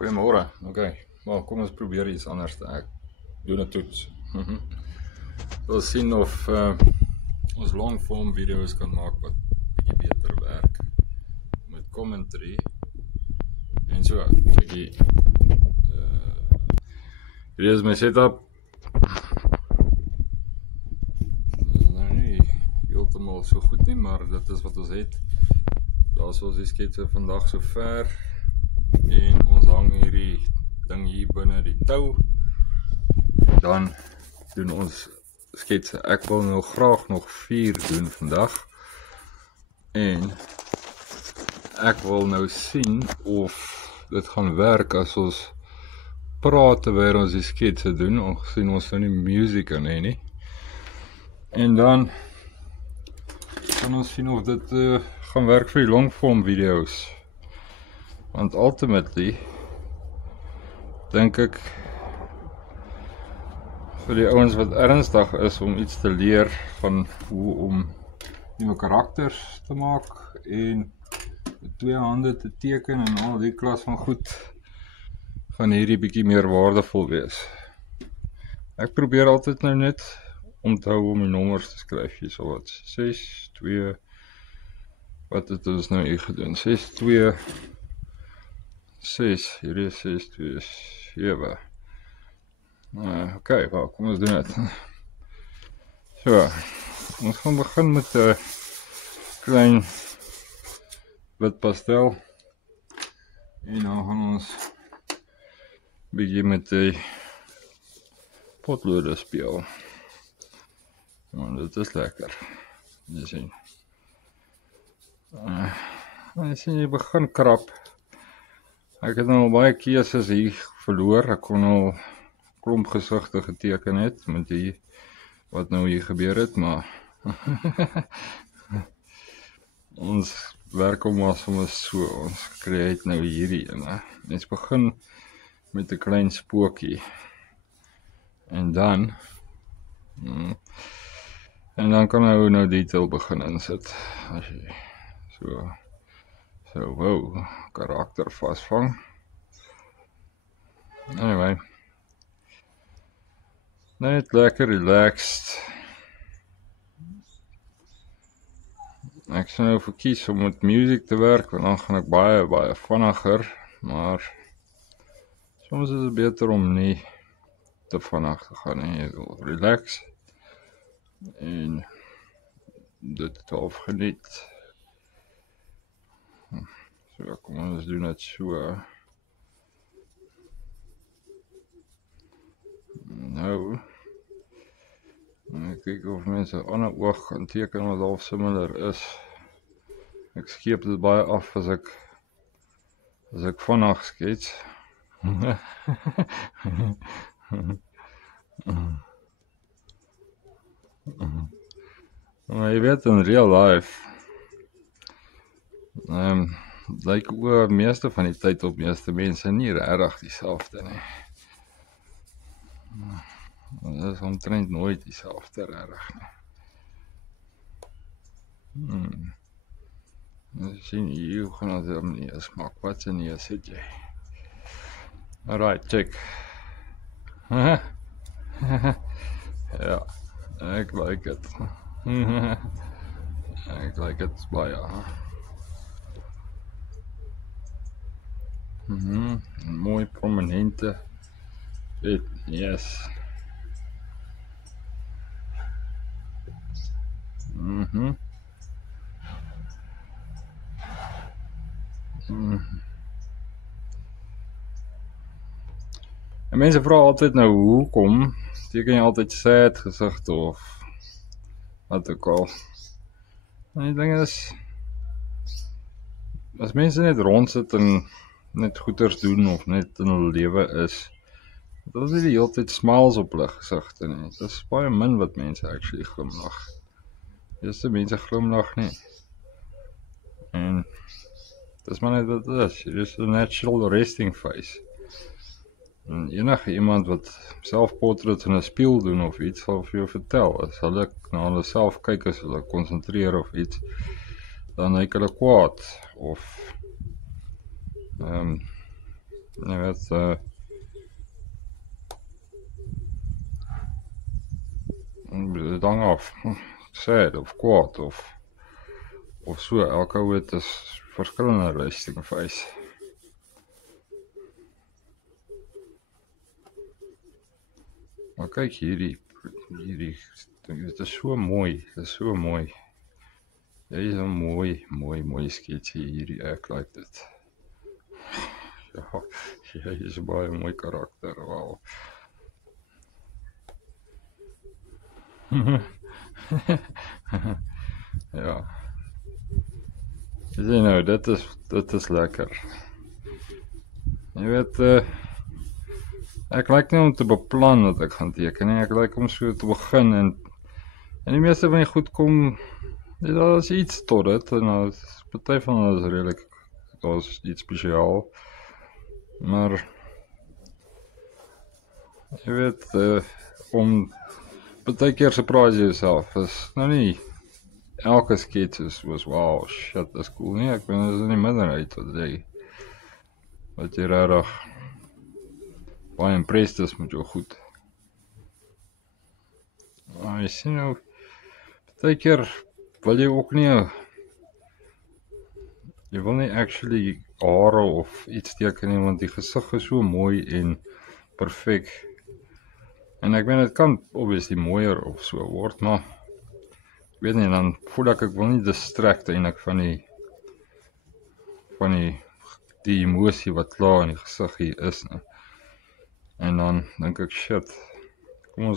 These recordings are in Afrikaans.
Goeiemôre. Okay. Maar kom ons probeer iets anders. Ek doen 'n toets. Ons sien of ons longform video's kan maak wat bietjie beter werk met commentary en so bietjie hier is my setup. Nou nie heeltemal so goed nie, maar dit is wat ons het. Daar is ons die sketse vandag so ver en ons hang hierdie ding hier binne die tou. Dan doen ons sketse. Ek wil nou graag nog 4 doen vandag. En ek wil nou sien of dit gaan werk as ons praat terwyl ons die sketse doen, aangezien ons nou nie musiek in hê nie. En dan kan ons sien of dit gaan werk vir die longform video's. Want ultimately dink ek vir die ouens wat ernstig is om iets te leer van hoe om nuwe karakters te maak en met 2 hande te teken en al die klas van goed, van hierdie bietjie meer waardevol wees. Ek probeer altyd nou net onthou om die nommers te skryf hier, so wat 6, 2, wat het ons nou hier gedoen? 6, 2, 6, hierdie is 6, 2, 7. Oké, wel, kom ons doen het. So, ons gaan begin met 'n klein wit pastel. En dan gaan ons begin met die potlood speel. Want dit is lekker. Jy sien. Jy sien, jy begin krap. Ek het nou baie keuses hier verloor. Ek kon al klomp gesigte geteken het met die wat nou hier gebeur het, maar ons werk om as ons so, ons create nou hierdie ene. Ons begin met 'n klein spookie. En dan kan hy nou detail begin insit. As jy so wow, karakter vasvang. Anyway. Net lekker relaxed. Ek sal nou verkies om met musiek te werk, want dan gaan ek baie vinniger, maar soms is dit beter om nie te vinnig te gaan nie. Jy wil relax en dit half geniet. So, kom ons doen dit so. Nou, ek kyk of mense 'n ander oog kan teken wat half similar is. Ek skeep dit baie af as ek vinnig skets. Maar jy weet, in real life lyk oor meeste van die tyd op meeste mense nie regtig dieselfde nie. Dit is omtrent nooit dieselfde regtig nie. Ons sien hier, hoe gaan ons om neus maak? Wat se neus het jy? Alright, check. Ja, ek like het. Ek like het baie. Mooi prominente. Yes. En mense vra altyd nou, hoekom teken jy altyd sad gesigte of wat ook al. En die ding is, as mense net rondsit en net goeders doen of net in hulle lewe is, dit is nie die hele tyd smiles op hulle gesigte nie. Dit is baie min wat mense actually glimlag. Meeste mense glimlag nie. En dit is maar net wat dit is. Dit is 'n natural resting face. En enige iemand wat selfportret in 'n spieël doen of iets sal vir jou vertel, as hulle na hulle self kyk, as hulle konsentreer of iets, dan lyk hulle kwaad of Jy weet, dit hang af, sad of kwaad of so, elke ou het is verskillende resting face. Maar kyk hierdie, dit is so mooi, dit is so mooi. Jy is 'n mooi sketsie hierdie, ek like dit. Ja, jy is 'n baie mooi karakter, wow. Ja. Jy nou, dit is lekker. Jy weet, ek like nie om te beplan wat ek gaan teken nie, ek like om so te begin en die meeste van die goed kom, daar is iets tot dit, en daar is, party van hulle is redelijk, daar is iets spesiaal, maar, jy weet, om, party keer surprise yourself, is nou nie, elke skets was, wow, shit, dis cool nie, ek ben is in die minderheid, wat jy rarig, baie impressed is met jou goed. Jy sien nou, party keer, wil jy ook nie, jy wil nie actually hare of iets teken nie, want die gesig is so mooi en perfect. En ek weet, het kan obviously mooier of so word, maar ek weet nie, dan voel ek wil nie distract eintlik van die emosie wat klaar in die gesig hier is nie. En dan dink ek, shit, kom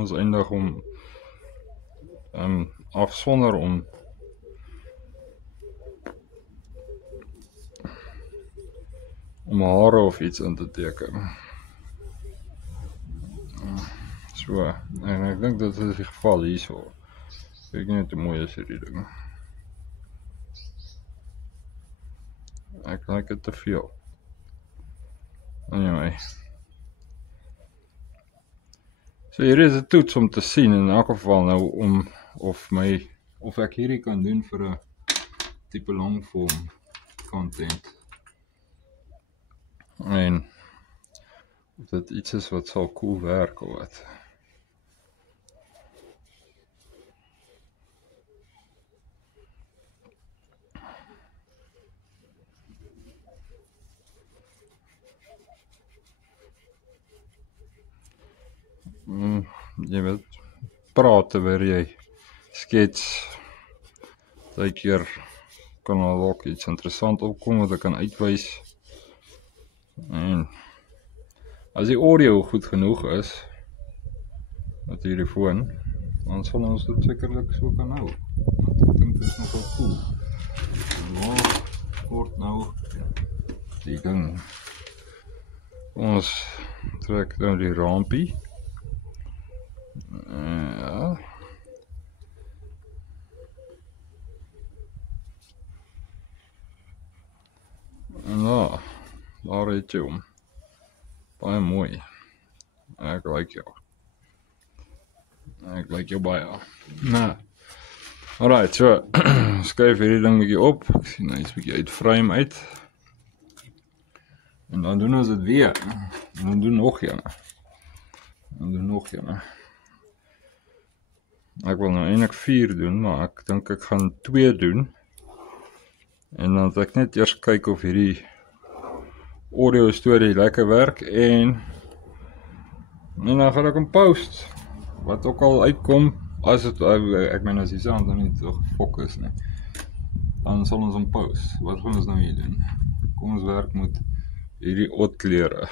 ons eindig om afsonder om hare of iets in te teken. So, en ek dink dit is die geval hierso. Ek weet nie hoe mooi is hierdie ding. Ek like dit te veel. Anyway. So hier is 'n toets om te sien in elk geval nou of ek hierdie kan doen vir 'n tipe longform content. En of dit iets is wat sal cool werk of wat. Jy weet, praat terwyl jy skets, baie keer kan al ook iets interessant opkom wat ek kan uitwys. En as die audio goed genoeg is met hierdie foon, dan sal ons dit sekerlik so kan hou. Want ek dink dit is nogal cool. Maar kort nou die ding. Ons trek nou die rampie. Ja. En daar het jy hom. Baie mooi. Ek like jou. Ek like jou baie. Nou. Alright, so skuif hierdie ding bietjie op. Ek sien hy is bietjie uit frame uit. En dan doen ons dit weer. En dan doen nog een. Ek wil nou eintlik 4 doen, maar ek dink ek gaan 2 doen. En dan ek net eers kyk of hierdie audio storie lekker werk en dan gaan ek hom post. Wat ook al uitkom, as het, ek meen as die sound dan nie so gefokus nie, dan sal ons hom post. Wat gaan ons nou hier doen? Kom ons werk met hierdie oudklere.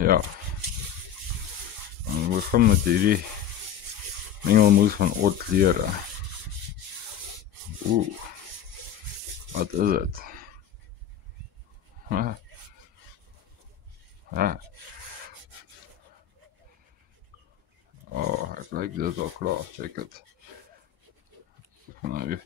Ja. En we begin met hierdie mengelmoes van oudklere. Wat is dit? Oh, ek like dit al klaar, check het. Nou,